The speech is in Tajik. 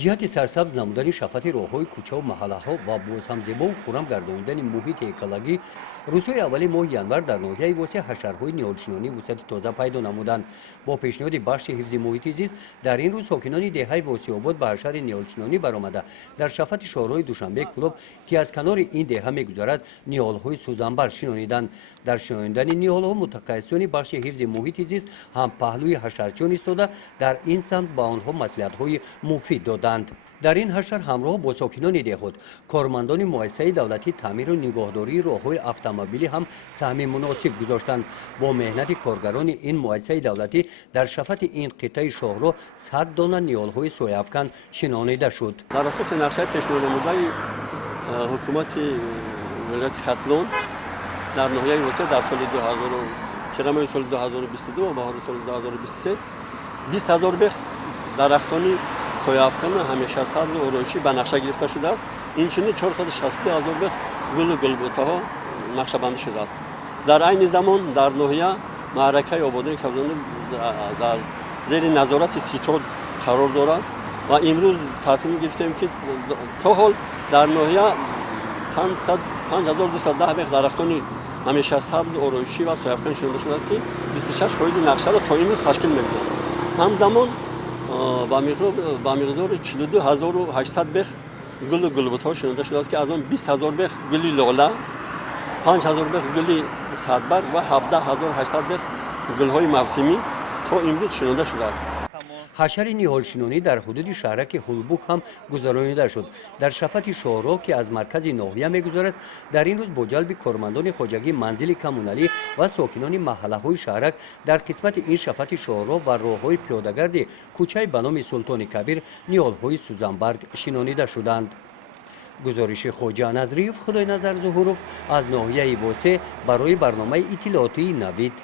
ҷиҳати сарсабз намудани шафати роҳҳои кӯчаву маҳаллаҳо ва боз ҳам зебову хуррам гардонидани муҳити экологӣ рӯзҳои аввали моҳи январ дар ноҳияи восе ҳашарҳои ниҳолчинонӣ вусъати тоза пайдо намуданд. Бо пешниҳоди бахши ҳифзи муҳити зист дар ин рӯз сокинони деҳаи восиобод ба ҳашари ниҳолчинонӣ баромада дар шафати шоҳраҳои душанбе кӯлоб ки аз канори ин деҳа мегузарад ниҳолҳои сӯзанбар шинониданд. дар шинонидани ниҳолҳо мутахассисони бахши ҳифзи муҳити зист ҳам паҳлӯи ҳашарчиён истода дар ин самт ба онҳо маслиҳатҳои муфид доданд. дар ин ҳашар ҳамроҳ бо сокинони деҳот кормандони муассисаи давлатӣ таъмиру нигоҳдории роҳҳои автомобилӣ ҳам саҳми муносиб гузоштанд. бо меҳнати коргарони ин муассисаи давлатӣ дар шафати ин қитъаи шоҳроҳ 100 дона ниҳолҳои сояафкан шинонида шуд. дар асоси нақшаи пешниҳоднамудаи ҳукумати вилояти хатлон дар ноҳияи восе дар соли 2022 соли 2022 ва баҳори соли 2023 20 000 бех дарахтони сояафкан ҳамеша сабзу ороишӣ ба нақша гирифта шудааст. Инчунин 460 000 бех гулу гулбутаҳо нақшабандӣ шудааст. дар айни замон дар ноҳия маъракаи ободии кавзони дар зери назорати ситод қарор дорад ва имрӯз тасмим гирифтем ки то ҳол дар ноҳия 5210 бех дарахтони ҳамеша сабз ороишӣ ва сояафкан шинода шудааст ки 26% нақшаро то имрӯз ташкил мекунад. ҳамзамон ба миқдори 42800 бех гулу гулбутаҳо шинода шудааст ки аз он 20 000 бех гули лола, 5000 бех гули садбарг ва 17800 бех гулҳои мавсимӣ то имрӯз шинода шудааст. ҳашари ниҳолчинонӣ дар ҳудуди шаҳраки ҳулбук ҳам гузаронида шуд. дар шафати шоҳроҳ ки аз маркази ноҳия мегузарад дар ин рӯз бо ҷалби кормандони хоҷагӣ манзили коммуналӣ ва сокинони маҳаллаҳои шаҳрак дар қисмати ин шафати шоҳроҳ ва роҳҳои пиёдагарди кӯчаи ба номи Султони Кабир ниҳолҳои сӯзанбарг шинонида шуданд. гузориши хоҷа Назриев, Худойназар Зуҳуров аз ноҳияи Восе барои барномаи иттилоотии Навид.